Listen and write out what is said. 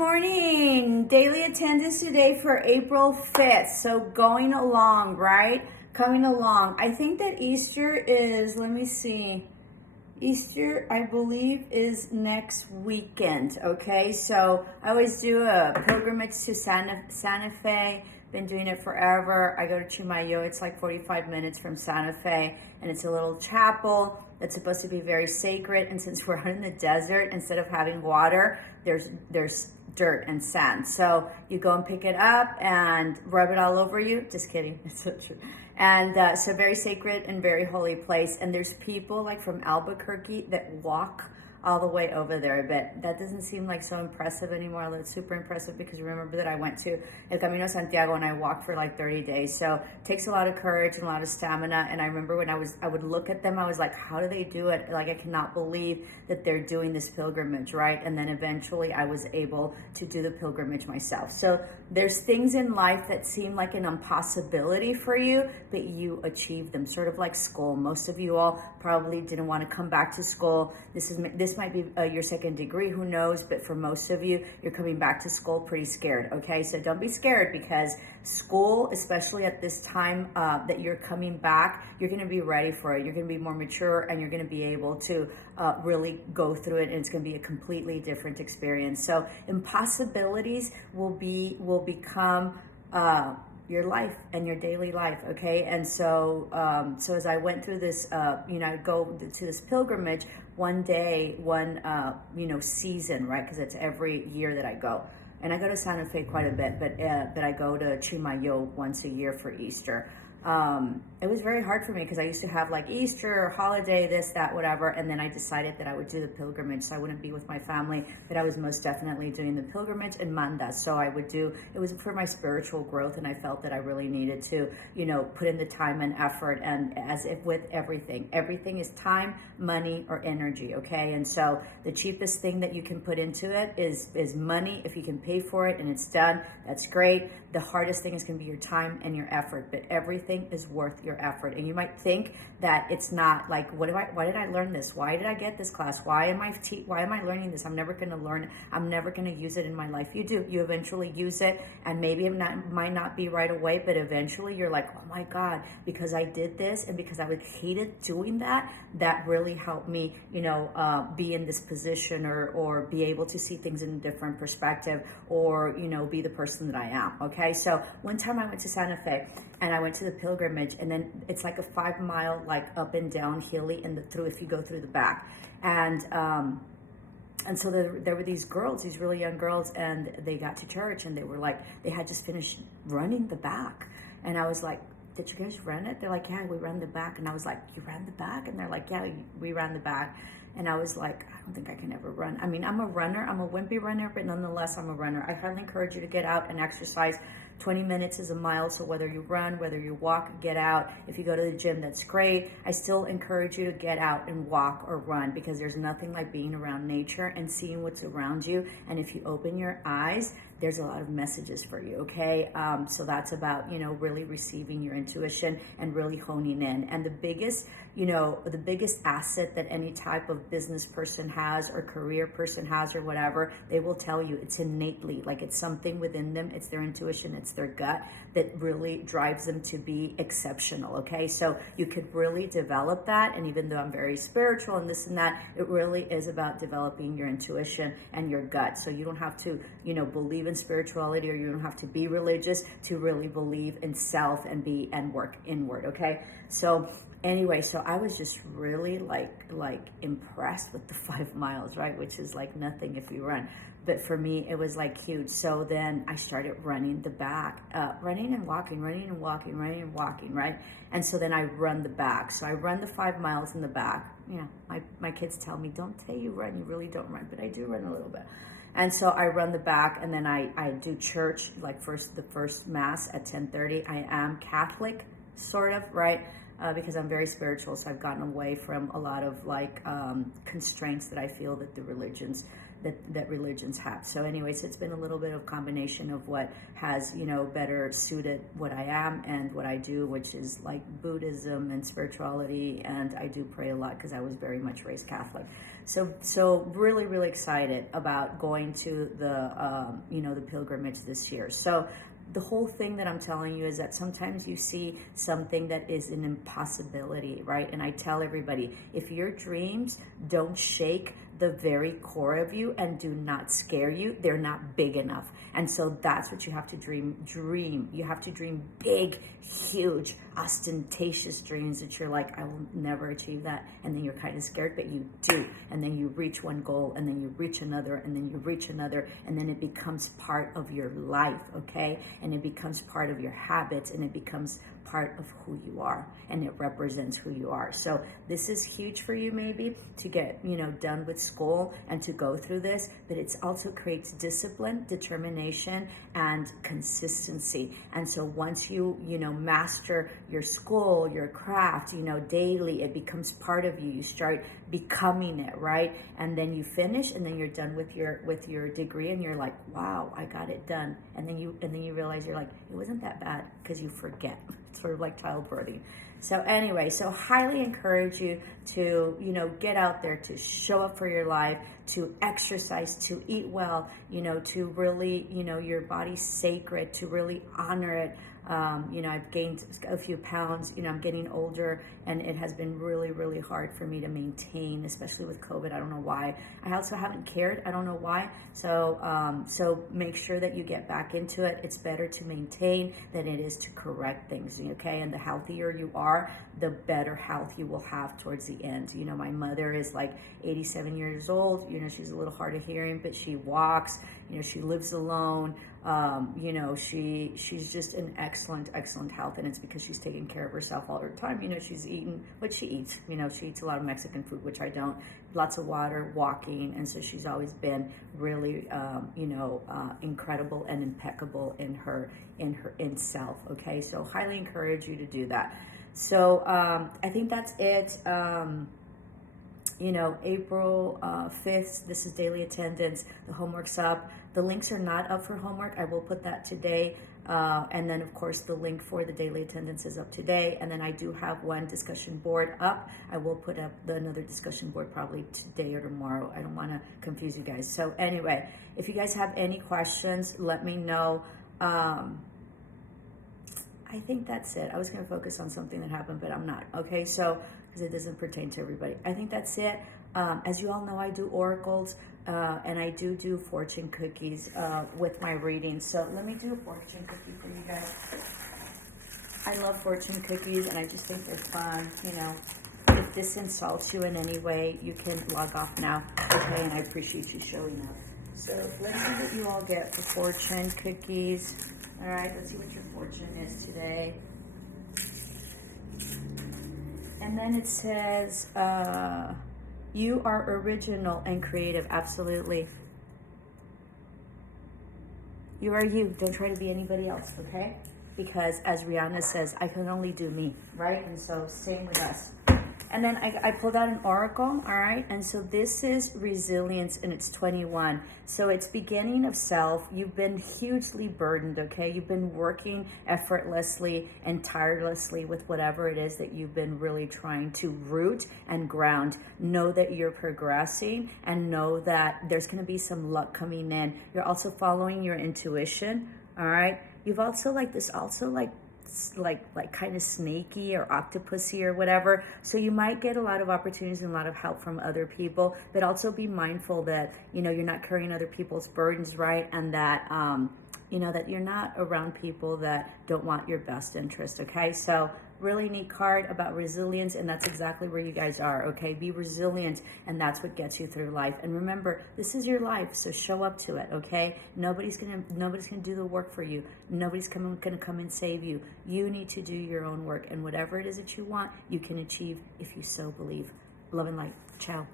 morning. Daily attendance today for April 5th. So going along, right? Coming along. I think that Easter is, let me see. Easter, I believe, is next weekend. Okay, so I always do a pilgrimage to Santa Fe. Been doing it forever. I go to Chimayo. It's like 45 minutes from Santa Fe, and it's a little chapel that's supposed to be very sacred. And since we're out in the desert, instead of having water, there's dirt and sand. So you go and pick it up and rub it all over you. Just kidding. It's so true. And so very sacred and very holy place. And there's people like from Albuquerque that walk all the way over there. But that doesn't seem like so impressive anymore. It's super impressive because remember that I went to El Camino de Santiago and I walked for like 30 days. So it takes a lot of courage and a lot of stamina. And I remember when I would look at them, I was like, how do they do it? Like, I cannot believe that they're doing this pilgrimage, right? And then eventually I was able to do the pilgrimage myself. So there's things in life that seem like an impossibility for you, but you achieve them, sort of like school. Most of you all probably didn't want to come back to school. This might be your second degree, who knows? But for most of you, you're coming back to school pretty scared, okay? So don't be scared, because school, especially at this time that you're coming back, you're going to be ready for it. You're going to be more mature, and you're going to be able to really go through it, and it's going to be a completely different experience. So impossibilities will become your life and your daily life, okay? And so as I went through this, I go to this pilgrimage one day, season, right? Because it's every year that I go. And I go to Santa Fe quite a bit, but I go to Chimayo once a year for Easter. It was very hard for me because I used to have like Easter or holiday, this, that, whatever, and then I decided that I would do the pilgrimage, so I wouldn't be with my family, but I was most definitely doing the pilgrimage in Manda. So it was for my spiritual growth, and I felt that I really needed to, put in the time and effort. And as if with everything is time, money, or energy, okay? And so the cheapest thing that you can put into it is money. If you can pay for it and it's done, that's great. The hardest thing is going to be your time and your effort, but everything is worth your effort. And you might think that it's not, like, why did I learn this? Why did I get this class? Why am I learning this? I'm never going to learn. I'm never going to use it in my life. You do. You eventually use it, and maybe it might not be right away, but eventually you're like, oh my God, because I did this and because I hated doing that really helped me, be in this position or be able to see things in a different perspective, or, be the person that I am. Okay. So one time I went to Santa Fe and I went to the pilgrimage, and then it's like a 5 mile, like up and down hilly if you go through the back. And so there were these girls, these really young girls, and they got to church and they were like, they had just finished running the back. And I was like, did you guys run it? They're like, yeah, we ran the back. And I was like, you ran the back? And they're like, yeah, we ran the back. And I was like, I don't think I can ever run. I mean, I'm a runner. I'm a wimpy runner, but nonetheless, I'm a runner. I highly encourage you to get out and exercise. 20 minutes is a mile, so whether you run, whether you walk, get out. If you go to the gym, that's great. I still encourage you to get out and walk or run, because there's nothing like being around nature and seeing what's around you. And if you open your eyes, there's a lot of messages for you, okay? So that's about, really receiving your intuition and really honing in. And the biggest asset that any type of business person has or career person has or whatever, they will tell you it's innately, like it's something within them. It's their intuition, it's their gut that really drives them to be exceptional, okay? So you could really develop that. And even though I'm very spiritual and this and that, it really is about developing your intuition and your gut. So you don't have to, believe in spirituality, or you don't have to be religious to really believe in self and work inward, okay? So anyway, so I was just really like impressed with the 5 miles, right? Which is like nothing if you run. But for me, it was like huge. So then I started running the back, running and walking, right? And so then I run the back. So I run the 5 miles in the back. My kids tell me, don't say you run, you really don't run. But I do run a little bit. And so I run the back, and then I do church, like the first mass at 10:30. I am Catholic, sort of, right? Because I'm very spiritual, so I've gotten away from a lot of constraints that I feel that the religions have. So anyways, it's been a little bit of combination of what has, better suited what I am and what I do, which is like Buddhism and spirituality. And I do pray a lot because I was very much raised Catholic. So really, really excited about going to the, the pilgrimage this year. So the whole thing that I'm telling you is that sometimes you see something that is an impossibility, right? And I tell everybody, if your dreams don't shake the very core of you and do not scare you, they're not big enough. And so that's what you have to dream. You have to dream big, huge, ostentatious dreams that you're like, I will never achieve that. And then you're kind of scared, but you do. And then you reach one goal, and then you reach another, and then you reach another, and then it becomes part of your life, okay? And it becomes part of your habits, and it becomes part of who you are, and it represents who you are. So this is huge for you, maybe to get done with school and to go through this, but it also creates discipline, determination, and consistency. And so once you master your school, your craft, daily, it becomes part of you. You start becoming it, right? And then you finish, and then you're done with your degree, and you're like, wow, I got it done. And then you realize you're like, it wasn't that bad, because you forget. It's sort of like childbirthing. So anyway, so highly encourage you to, get out there, to show up for your life, to exercise, to eat well, to really, your body's sacred, to really honor it. I've gained a few pounds, I'm getting older, and it has been really, really hard for me to maintain, especially with COVID. I don't know why. I also haven't cared. I don't know why. So make sure that you get back into it. It's better to maintain than it is to correct things, okay? And the healthier you are, the better health you will have towards the end. My mother is like 87 years old. She's a little hard of hearing, but she walks. She lives alone. She's just in excellent health, and it's because she's taking care of herself all her time. She's eating what she eats. She eats a lot of Mexican food, which I don't. Lots of water, walking, and so she's always been really, incredible and impeccable in her self. Okay, so highly encourage you to do that. So I think that's it. April 5th, this is daily attendance. The homework's up. The links are not up for homework. I will put that today. And then, of course, the link for the daily attendance is up today. And then I do have one discussion board up. I will put up another discussion board probably today or tomorrow. I don't want to confuse you guys. So anyway, if you guys have any questions, let me know. I think that's it. I was going to focus on something that happened, but I'm not. Okay, so because it doesn't pertain to everybody. I think that's it. As you all know, I do oracles, and I do fortune cookies with my readings. So let me do a fortune cookie for you guys. I love fortune cookies, and I just think they're fun. If this insults you in any way, you can log off now. Okay, and I appreciate you showing up. So let's see what you all get for fortune cookies. All right, let's see what your fortune is today. And then it says, you are original and creative. Absolutely. You are you. Don't try to be anybody else, okay? Because as Rihanna says, I can only do me, right? And so same with us. And then I pulled out an oracle, all right? And so this is resilience, and it's 21. So it's beginning of self. You've been hugely burdened, okay? You've been working effortlessly and tirelessly with whatever it is that you've been really trying to root and ground. Know that you're progressing, and know that there's going to be some luck coming in. You're also following your intuition, all right? You've also like kind of snaky or octopusy or whatever. So you might get a lot of opportunities and a lot of help from other people, but also be mindful that, you're not carrying other people's burdens, right? And that, that you're not around people that don't want your best interest, okay? So really neat card about resilience, and that's exactly where you guys are, okay? Be resilient, and that's what gets you through life. And remember, this is your life, so show up to it, okay? Nobody's gonna do the work for you. Nobody's gonna come and save you. You need to do your own work, and whatever it is that you want, you can achieve if you so believe. Love and light. Ciao.